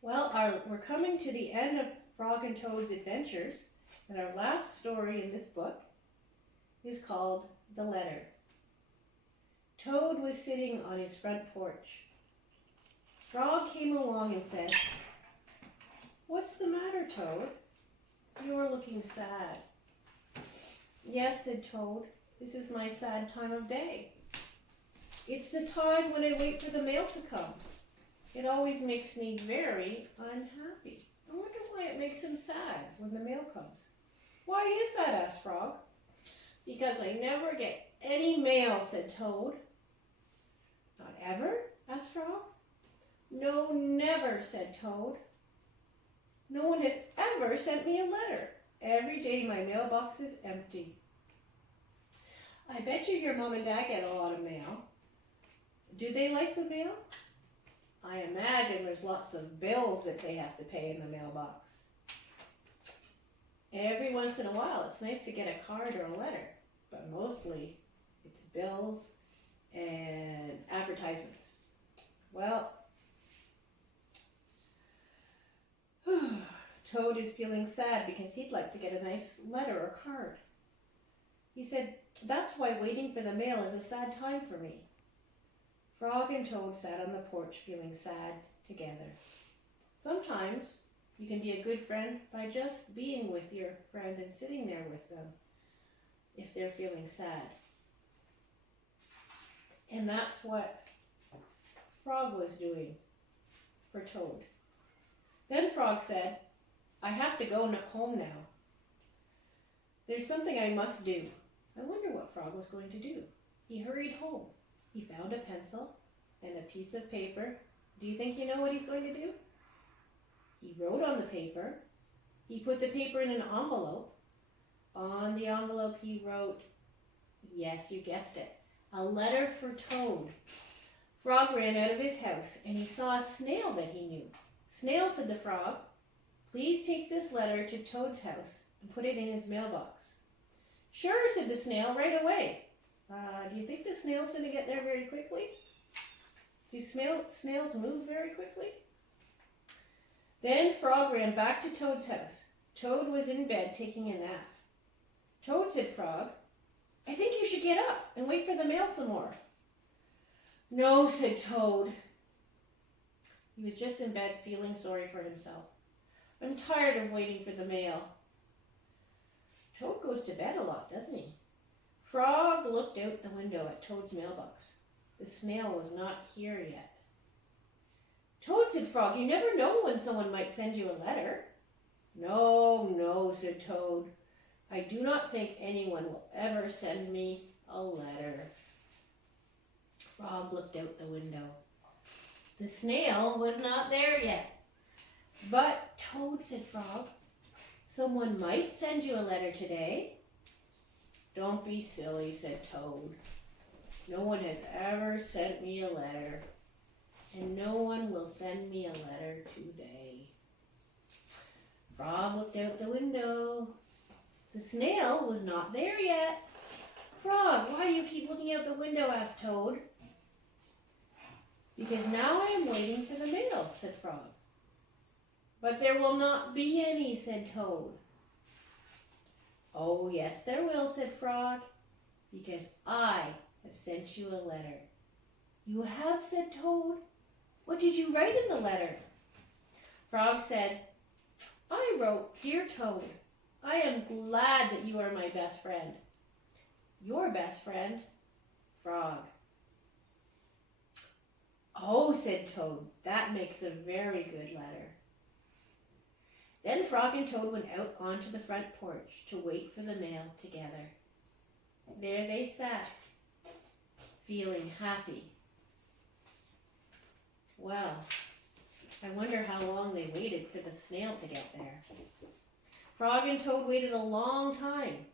Well, we're coming to the end of Frog and Toad's adventures, and our last story in this book is called The Letter. Toad was sitting on his front porch. Frog came along and said, "What's the matter, Toad? You're looking sad." "Yes," said Toad, "this is my sad time of day. It's the time when I wait for the mail to come. It always makes me very unhappy. I wonder why it makes him sad when the mail comes." "Why is that?" asked Frog. "Because I never get any mail," said Toad. "Not ever?" asked Frog. "No, never," said Toad. "No one has ever sent me a letter. Every day my mailbox is empty." "I bet you your mom and dad get a lot of mail. Do they like the mail?" "I imagine there's lots of bills that they have to pay in the mailbox." "Every once in a while it's nice to get a card or a letter, but mostly it's bills and advertisements." Well, Toad is feeling sad because he'd like to get a nice letter or card. He said, "That's why waiting for the mail is a sad time for me." Frog and Toad sat on the porch feeling sad together. Sometimes you can be a good friend by just being with your friend and sitting there with them if they're feeling sad. And that's what Frog was doing for Toad. Then Frog said, "I have to go home now. There's something I must do." I wonder what Frog was going to do. He hurried home. He found a pencil and a piece of paper. Do you think you know what he's going to do? He wrote on the paper. He put the paper in an envelope. On the envelope he wrote, yes, you guessed it, a letter for Toad. Frog ran out of his house and he saw a snail that he knew. "Snail," said the frog, "please take this letter to Toad's house and put it in his mailbox." "Sure," said the snail, "right away." Do you think the snail's going to get there very quickly? Do snails move very quickly? Then Frog ran back to Toad's house. Toad was in bed taking a nap. "Toad," said Frog, "I think you should get up and wait for the mail some more." "No," said Toad. He was just in bed feeling sorry for himself. "I'm tired of waiting for the mail." Toad goes to bed a lot, doesn't he? Frog looked out the window at Toad's mailbox. The snail was not here yet. "Toad," said Frog, "you never know when someone might send you a letter." "No, no," said Toad. "I do not think anyone will ever send me a letter." Frog looked out the window. The snail was not there yet. "But, Toad," said Frog, "someone might send you a letter today." "Don't be silly," said Toad. "No one has ever sent me a letter, and no one will send me a letter today." Frog looked out the window. The snail was not there yet. "Frog, why do you keep looking out the window?" asked Toad. "Because now I am waiting for the mail," said Frog. "But there will not be any," said Toad. "Oh, yes, there will," said Frog, "because I have sent you a letter." "You have?" said Toad. "What did you write in the letter?" Frog said, "I wrote, 'Dear Toad, I am glad that you are my best friend.'" "Your best friend?" Frog. "Oh," said Toad, "that makes a very good letter." Then Frog and Toad went out onto the front porch to wait for the mail together. There they sat, feeling happy. Well, I wonder how long they waited for the snail to get there. Frog and Toad waited a long time.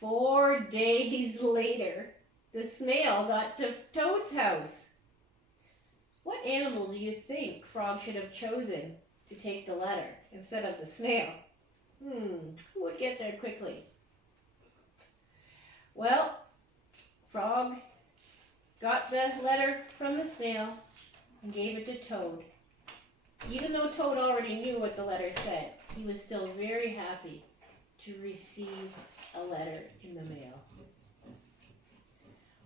4 days later, the snail got to Toad's house. What animal do you think Frog should have chosen to take the letter instead of the snail? Who would get there quickly? Well, Frog got the letter from the snail and gave it to Toad. Even though Toad already knew what the letter said, he was still very happy to receive a letter in the mail.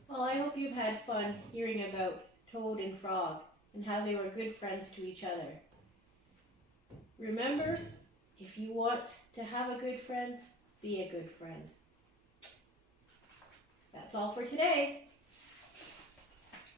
Well, I hope you've had fun hearing about Toad and Frog and how they were good friends to each other. Remember, if you want to have a good friend, be a good friend. That's all for today.